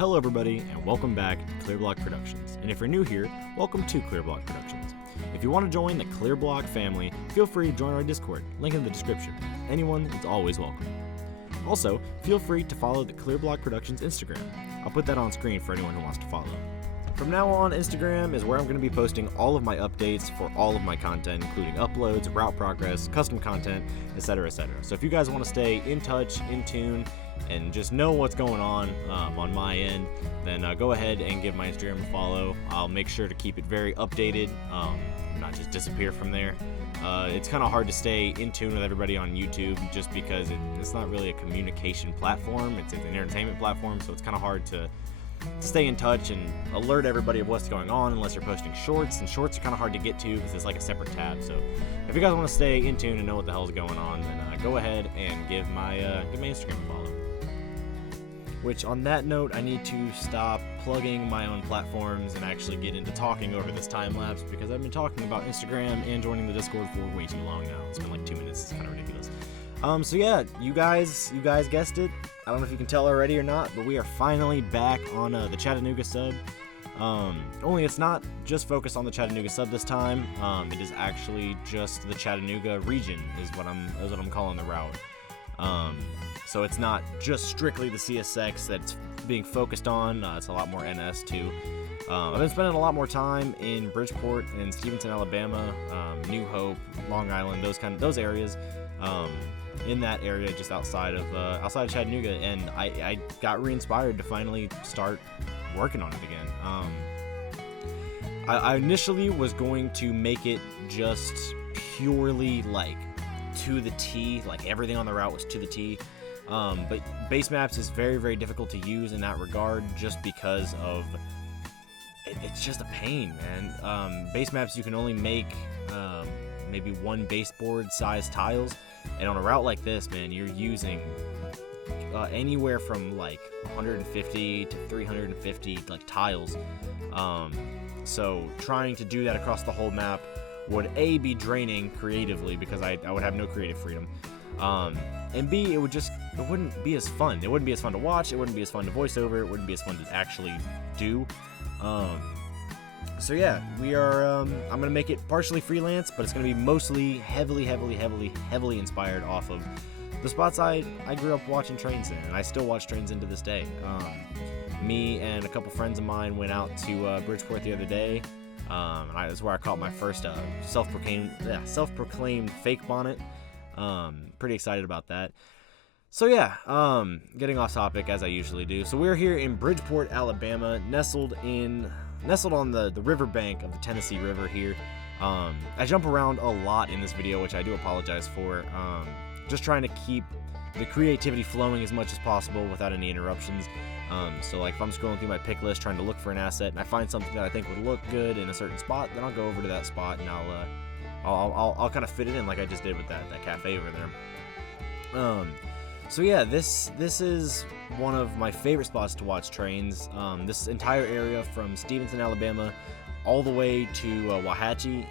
Hello everybody, and welcome back to Clearblock Productions. And if you're new here, welcome to Clearblock Productions. If you want to join the Clearblock family, feel free to join our Discord, link in the description. Anyone is always welcome. Also, feel free to follow the Clearblock Productions Instagram. I'll put that on screen for anyone who wants to follow. From now on, Instagram is where I'm going to be posting all of my updates for all of my content, including uploads, route progress, custom content, etc., etc. So if you guys want to stay in touch, in tune, and just know what's going on my end, then go ahead and give my Instagram a follow. I'll make sure to keep it very updated, not just disappear from there. It's kind of hard to stay in tune with everybody on YouTube just because it's not really a communication platform. It's an entertainment platform, so it's kind of hard to stay in touch and alert everybody of what's going on unless you're posting shorts, and shorts are kind of hard to get to because it's like a separate tab. So if you guys want to stay in tune and know what the hell's going on, then go ahead and give my Instagram a follow. Which, on that note, I need to stop plugging my own platforms and actually get into talking over this time lapse because I've been talking about Instagram and joining the Discord for way too long now. It's been like 2 minutes. It's kind of ridiculous. So yeah, you guys guessed it. I don't know if you can tell already or not, but we are finally back on the Chattanooga sub. Only it's not just focused on the Chattanooga sub this time. It is actually just the Chattanooga region is what I'm calling the route. So it's not just strictly the CSX that's being focused on. It's a lot more NS too. I've been spending a lot more time in Bridgeport and Stevenson, Alabama, New Hope, Long Island, those areas. In that area just outside of Chattanooga, and I got re-inspired to finally start working on it again. I initially was going to make it just purely like to the T, like everything on the route was to the T. But base maps is very, very difficult to use in that regard just because of it's just a pain, man. Base maps you can only make maybe one baseboard size tiles, and on a route like this, man, you're using anywhere from like 150 to 350 like tiles. So trying to do that across the whole map would A, be draining creatively because I would have no creative freedom, and B, it wouldn't be as fun. It wouldn't be as fun to watch. It wouldn't be as fun to voice over. It wouldn't be as fun to actually do. So yeah, we are. I'm gonna make it partially freelance, but it's gonna be mostly heavily inspired off of the spots I grew up watching Trainz in, and I still watch Trainz in to this day. Me and a couple friends of mine went out to Bridgeport the other day. That's where I caught my first self-proclaimed fake bonnet. Pretty excited about that. So yeah, getting off topic as I usually do. So we're here in Bridgeport, Alabama, nestled on the riverbank of the Tennessee River here. I jump around a lot in this video, which I do apologize for. Just trying to keep the creativity flowing as much as possible without any interruptions. So like if I'm scrolling through my pick list trying to look for an asset and I find something that I think would look good in a certain spot, then I'll go over to that spot and I'll kind of fit it in like I just did with that cafe over there. So yeah, this is one of my favorite spots to watch Trainz. This entire area from Stevenson, Alabama, all the way to Wauhatchie,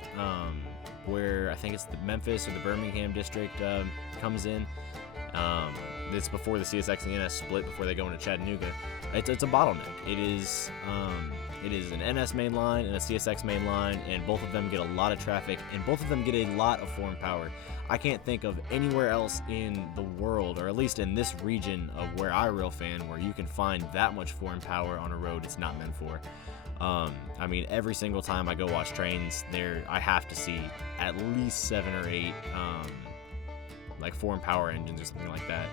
where I think it's the Memphis or the Birmingham district comes in. It's before the CSX and the NS split, before they go into Chattanooga. It's a bottleneck. It is an NS main line and a CSX main line, and both of them get a lot of traffic, and both of them get a lot of foreign power. I can't think of anywhere else in the world, or at least in this region of where I rail fan, where you can find that much foreign power on a road it's not meant for. I mean, every single time I go watch Trainz, I have to see at least 7 or 8 like foreign power engines or something like that.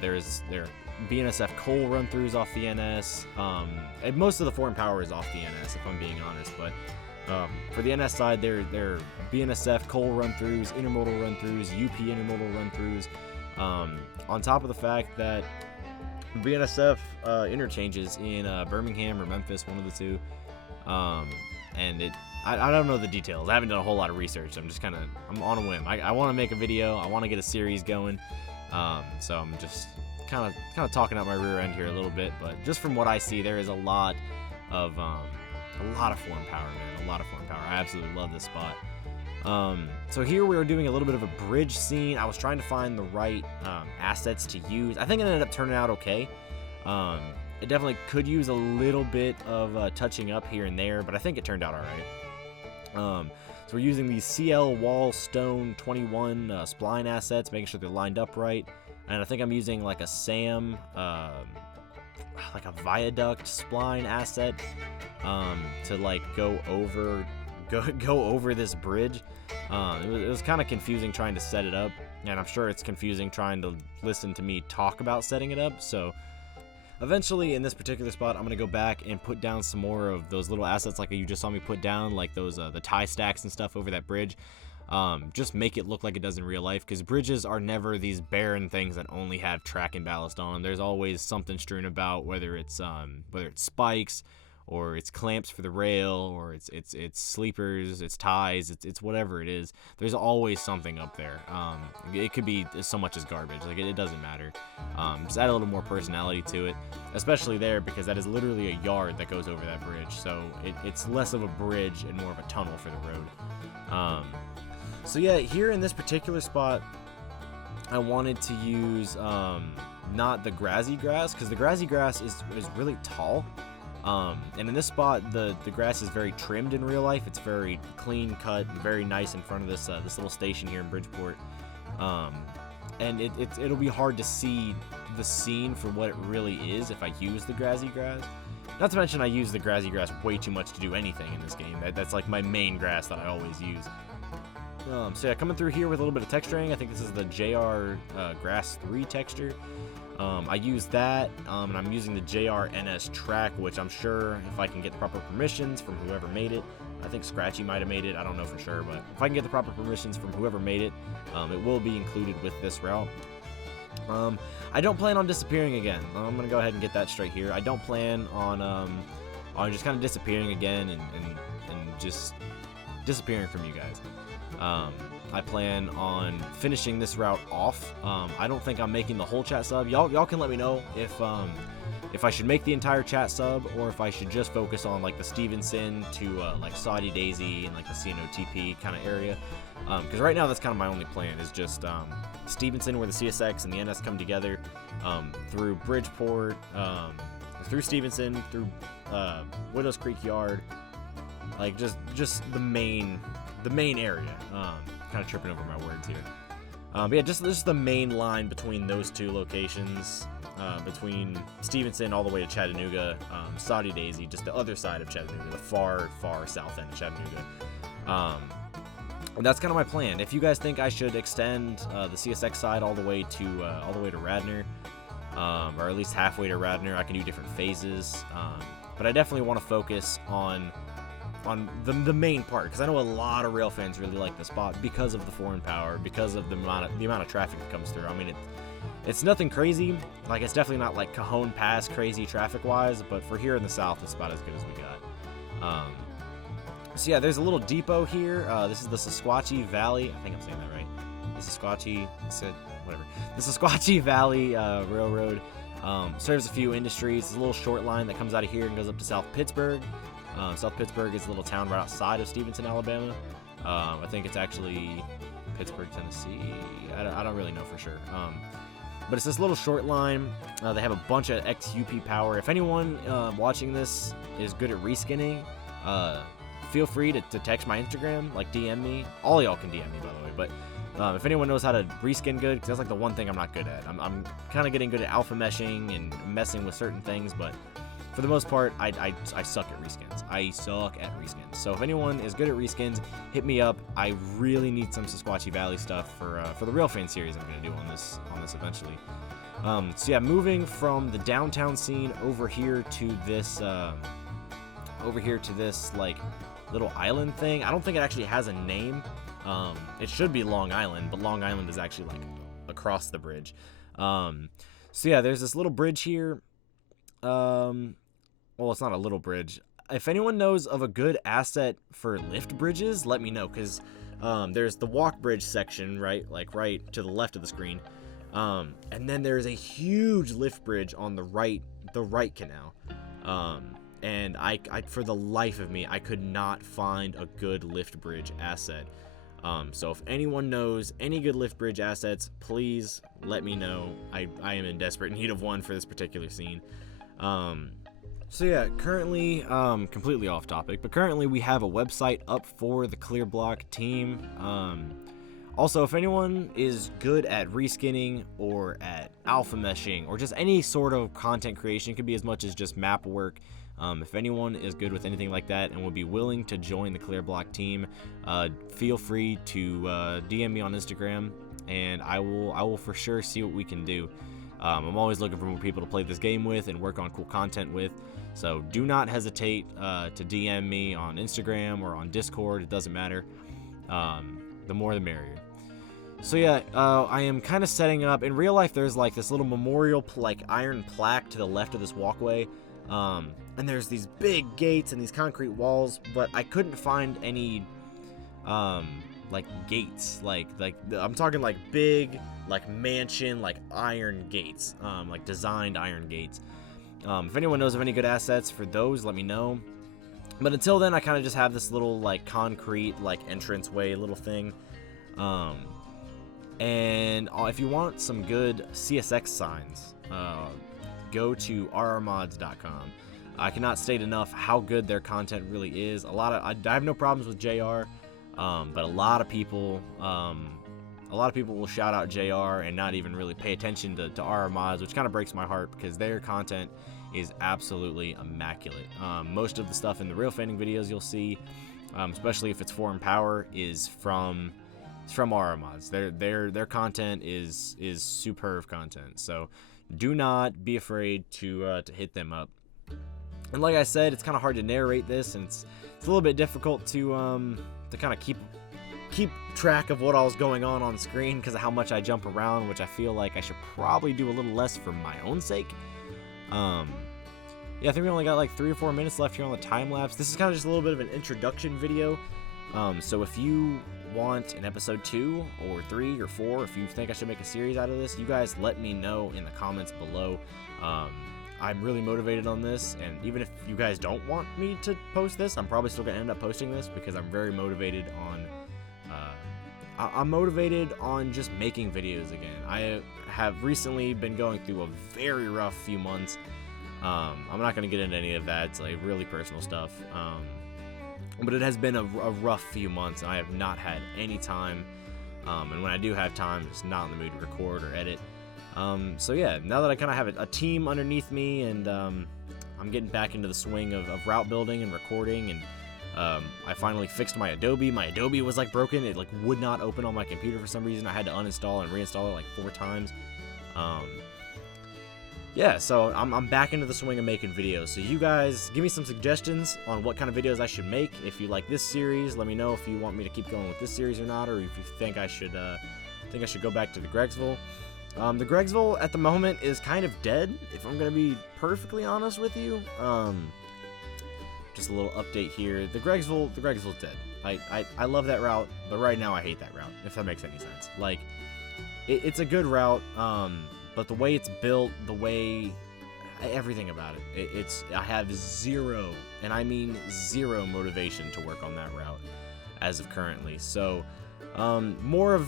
There are BNSF coal run-throughs off the NS. And most of the foreign power is off the NS, if I'm being honest. But for the NS side, there are BNSF coal run-throughs, intermodal run-throughs, UP intermodal run-throughs. On top of the fact that BNSF interchanges in Birmingham or Memphis, one of the two. And I don't know the details. I haven't done a whole lot of research. I'm on a whim. I want to make a video. I want to get a series going. So I'm just kind of talking out my rear end here a little bit, but just from what I see, there is a lot of foreign power, man. A lot of foreign power. I absolutely love this spot. So here we were doing a little bit of a bridge scene. I was trying to find the right assets to use. I think it ended up turning out okay. It definitely could use a little bit of touching up here and there, but I think it turned out all right. So we're using these CL Wall Stone 21 spline assets, making sure they're lined up right. And I think I'm using like a SAM, like a viaduct spline asset to like go over this bridge. It was kind of confusing trying to set it up, and I'm sure it's confusing trying to listen to me talk about setting it up. So eventually in this particular spot, I'm going to go back and put down some more of those little assets like you just saw me put down, like those the tie stacks and stuff over that bridge. Just make it look like it does in real life, because bridges are never these barren things that only have track and ballast on them. There's always something strewn about, whether it's spikes, or it's clamps for the rail, or it's sleepers, it's ties, it's whatever it is. There's always something up there. It could be so much as garbage. Like it doesn't matter. Just add a little more personality to it, especially there, because that is literally a yard that goes over that bridge. So it's less of a bridge and more of a tunnel for the road. So yeah, here in this particular spot, I wanted to use not the grassy grass, because the grassy grass is really tall. And in this spot, the grass is very trimmed in real life. It's very clean cut and very nice in front of this little station here in Bridgeport. And it'll be hard to see the scene for what it really is if I use the grassy grass. Not to mention I use the grassy grass way too much to do anything in this game. That's like my main grass that I always use. So yeah, coming through here with a little bit of texturing. I think this is the JR Grass 3 texture. I use that, and I'm using the JRNS track, which I'm sure if I can get the proper permissions from whoever made it, I think Scratchy might have made it, I don't know for sure, but if I can get the proper permissions from whoever made it, it will be included with this route. I don't plan on disappearing again. I'm going to go ahead and get that straight here. I don't plan on just kind of disappearing again and just disappearing from you guys. I plan on finishing this route off. I don't think I'm making the whole chat sub. Y'all can let me know if I should make the entire chat sub, or if I should just focus on like the Stevenson to like Saudi Daisy and like the CNOTP kind of area. Because right now that's kind of my only plan, is just Stevenson, where the CSX and the NS come together, through Bridgeport, through Stevenson, through Widows Creek Yard, like just the main area. Kind of tripping over my words here. But yeah, just the main line between those two locations, between Stevenson all the way to Chattanooga, Saudi Daisy, just the other side of Chattanooga, the far south end of Chattanooga. And that's kind of my plan. If you guys think I should extend the CSX side all the way to Radnor, or at least halfway to Radnor, I can do different phases. But I definitely want to focus on the main part, because I know a lot of rail fans really like the spot because of the foreign power, because of the amount of traffic that comes through. I mean, it's nothing crazy. Like, it's definitely not like Cajon Pass crazy traffic wise, but for here in the south, it's about as good as we got. So yeah, there's a little depot here. This is the Sequatchie Valley. I think I'm saying that right. The Sequatchie Valley Railroad serves a few industries. It's a little short line that comes out of here and goes up to South Pittsburgh. South Pittsburgh is a little town right outside of Stevenson, Alabama. I think it's actually Pittsburgh, Tennessee. I don't really know for sure. But it's this little short line. They have a bunch of XUP power. If anyone watching this is good at reskinning, feel free to text my Instagram, like DM me. All y'all can DM me, by the way. But if anyone knows how to reskin good, because that's like the one thing I'm not good at. I'm kind of getting good at alpha meshing and messing with certain things, but for the most part, I suck at reskins. I suck at reskins. So if anyone is good at reskins, hit me up. I really need some Sequatchie Valley stuff for the Railfan series I'm gonna do on this eventually. So yeah, moving from the downtown scene over here to this like little island thing. I don't think it actually has a name. It should be Long Island, but Long Island is actually like across the bridge. So yeah, there's this little bridge here. Well, it's not a little bridge. If anyone knows of a good asset for lift bridges, let me know, because there's the walk bridge section, right to the left of the screen, and then there's a huge lift bridge on the right canal, and I for the life of me, I could not find a good lift bridge asset. So if anyone knows any good lift bridge assets, please let me know. I am in desperate need of one for this particular scene. So yeah, currently, completely off topic, but currently we have a website up for the Clearblock team. Also, if anyone is good at reskinning or at alpha meshing or just any sort of content creation, it could be as much as just map work. If anyone is good with anything like that and would be willing to join the Clearblock team, feel free to DM me on Instagram, and I will for sure see what we can do. I'm always looking for more people to play this game with and work on cool content with. So do not hesitate to DM me on Instagram or on Discord. It doesn't matter. The more the merrier. So yeah, I am kind of setting up. In real life, there's like this little memorial, like iron plaque to the left of this walkway. And there's these big gates and these concrete walls, but I couldn't find any, like gates. Like I'm talking like big, like mansion, like iron gates, like designed iron gates. If anyone knows of any good assets for those, let me know. But until then, I kind of just have this little like concrete like entranceway little thing. And if you want some good CSX signs, go to rrmods.com. I cannot state enough how good their content really is. I have no problems with JR, but a lot of people will shout out JR and not even really pay attention to RR Mods, which kind of breaks my heart because their content is absolutely immaculate. Most of the stuff in the real fanning videos you'll see, especially if it's foreign power, is from RR Mods. Their content is superb content. So do not be afraid to hit them up. And like I said, it's kind of hard to narrate this, and it's a little bit difficult to kind of keep track of what all's going on screen because of how much I jump around, which I feel like I should probably do a little less for my own sake. Yeah, I think we only got like 3 or 4 minutes left here on the time lapse. This is kind of just a little bit of an introduction video. So if you want an episode 2 or 3 or 4, if you think I should make a series out of this, you guys let me know in the comments below. I'm really motivated on this, and even if you guys don't want me to post this, I'm probably still gonna end up posting this because I'm very motivated on I'm motivated on just making videos again. I have recently been going through a very rough few months. I'm not gonna get into any of that. It's like really personal stuff. But it has been a rough few months, and I have not had any time. And when I do have time, I'm just not in the mood to record or edit. So yeah, now that I kind of have a team underneath me, and I'm getting back into the swing of route building and recording, and I finally fixed my Adobe. My Adobe was like broken. It like would not open on my computer for some reason. I had to uninstall and reinstall it like 4 times. Yeah, so I'm back into the swing of making videos. So you guys give me some suggestions on what kind of videos I should make. If you like this series, let me know if you want me to keep going with this series or not, or if you think I should go back to the Gregsville. The Gregsville at the moment is kind of dead, if I'm gonna be perfectly honest with you. Just a little update here. The Gregsville's dead. I love that route, but right now I hate that route, if that makes any sense. Like, it's a good route, but the way it's built, everything about it, I have zero, and I mean zero motivation to work on that route as of currently. So, more of,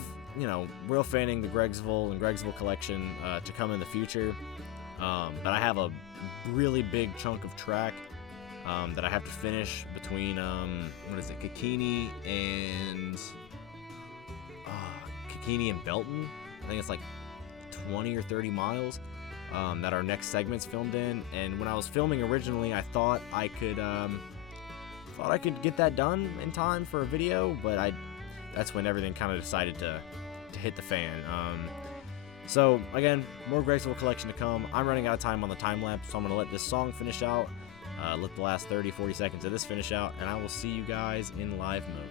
real fanning the Gregsville and Gregsville collection to come in the future. But I have a really big chunk of track that I have to finish between, Kikini and Belton. I think it's like 20 or 30 miles that our next segment's filmed in. And when I was filming originally, I thought I could get that done in time for a video, but that's when everything kind of decided to hit the fan. So again, more Gregsville collection to come. I'm running out of time on the time lapse, so I'm gonna let this song finish out, let the last 30-40 seconds of this finish out, and I will see you guys in live mode.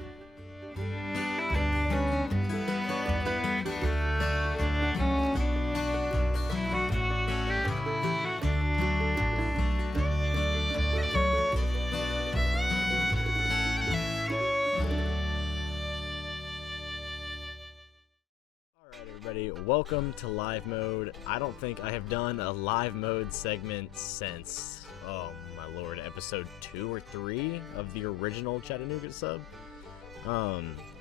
Welcome to live mode. I don't think I have done a live mode segment since, oh my lord, episode 2 or 3 of the original Chattanooga sub.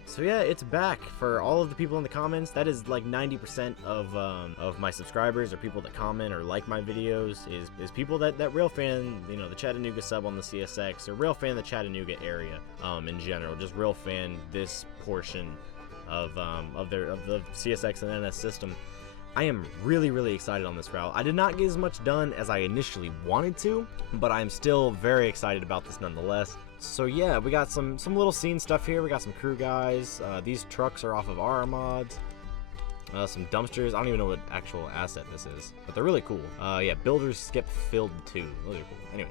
So yeah, it's back. For all of the people in the comments, that is like 90% of my subscribers, or people that comment or like my videos, is people that real fan, you know, the Chattanooga sub on the CSX, or real fan the Chattanooga area in general, just real fan this portion of the CSX and NS system. I am really excited on this route. I did not get as much done as I initially wanted to, but I'm still very excited about this nonetheless. So yeah, we got some little scene stuff here. We got some crew guys. These trucks are off of our mods. Some dumpsters. I don't even know what actual asset this is, but they're really cool. Yeah, builders skip filled too. Those are cool. Anyway,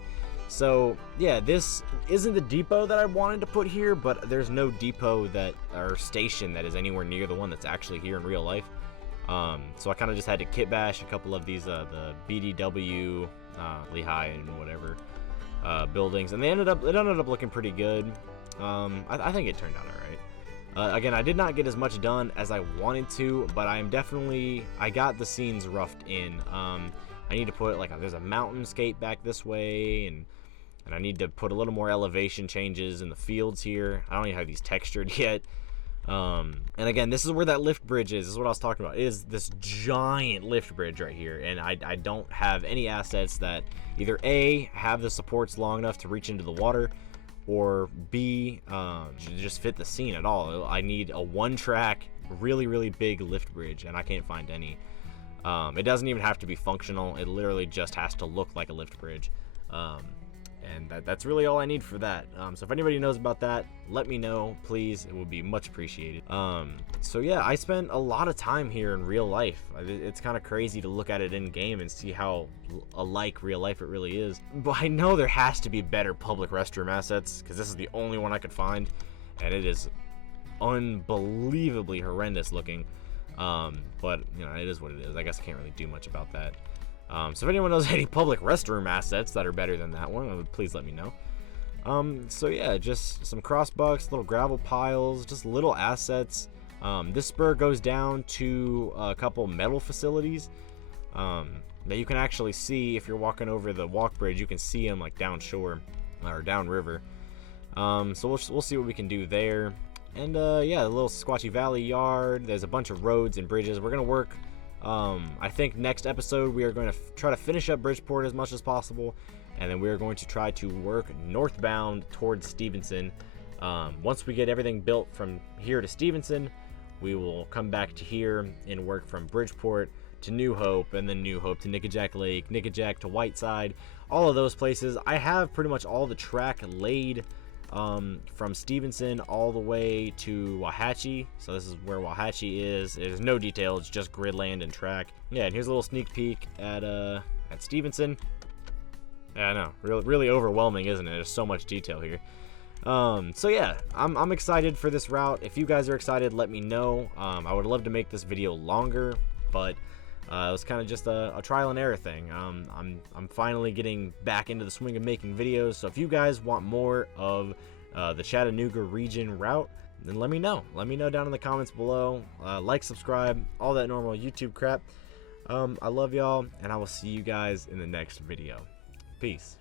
so yeah, this isn't the depot that I wanted to put here, but there's no depot or station that is anywhere near the one that's actually here in real life. So I kind of just had to kit bash a couple of these the BDW, Lehigh and whatever buildings, and it ended up looking pretty good. I think it turned out all right. Again, I did not get as much done as I wanted to, but I got the scenes roughed in. I need to put there's a mountainscape back this way, and I need to put a little more elevation changes in the fields here. I don't even have these textured yet. And again, this is where that lift bridge is. This is what I was talking about. It is this giant lift bridge right here, and I don't have any assets that either A, have the supports long enough to reach into the water, or B, just fit the scene at all. I need a one-track, really big lift bridge, and I can't find any. It doesn't even have to be functional. It literally just has to look like a lift bridge. And that's really all I need for that. So if anybody knows about that, let me know, please. It would be much appreciated. So yeah, I spent a lot of time here in real life. It's kind of crazy to look at it in game and see how alike real life it really is. But I know there has to be better public restroom assets, because this is the only one I could find, and it is unbelievably horrendous looking. But you know, it is what it is. I guess I can't really do much about that. So if anyone knows any public restroom assets that are better than that one, please let me know. So yeah, just some crossbucks, little gravel piles, just little assets. This spur goes down to a couple metal facilities that you can actually see if you're walking over the walk bridge. You can see them like down shore or down river. So we'll see what we can do there. And yeah, the little Squatchy Valley yard. There's a bunch of roads and bridges. We're gonna work. I think next episode we are going to try to finish up Bridgeport as much as possible, and then we are going to try to work northbound towards Stevenson. Once we get everything built from here to Stevenson, we will come back to here and work from Bridgeport to New Hope, and then New Hope to Nickajack Lake, Nickajack to Whiteside, all of those places. I have pretty much all the track laid from Stevenson all the way to Wauhatchie. So this is where Wauhatchie is. There's no detail, it's just grid land and track. Yeah, and here's a little sneak peek at Stevenson. Yeah, I know, really overwhelming, isn't it? There's so much detail here. So yeah, I'm excited for this route. If you guys are excited, let me know. I would love to make this video longer, but it was kind of just a trial and error thing. I'm finally getting back into the swing of making videos, so if you guys want more of the Chattanooga region route, then let me know. Let me know down in the comments below. Like, subscribe, all that normal YouTube crap. I love y'all, and I will see you guys in the next video. Peace.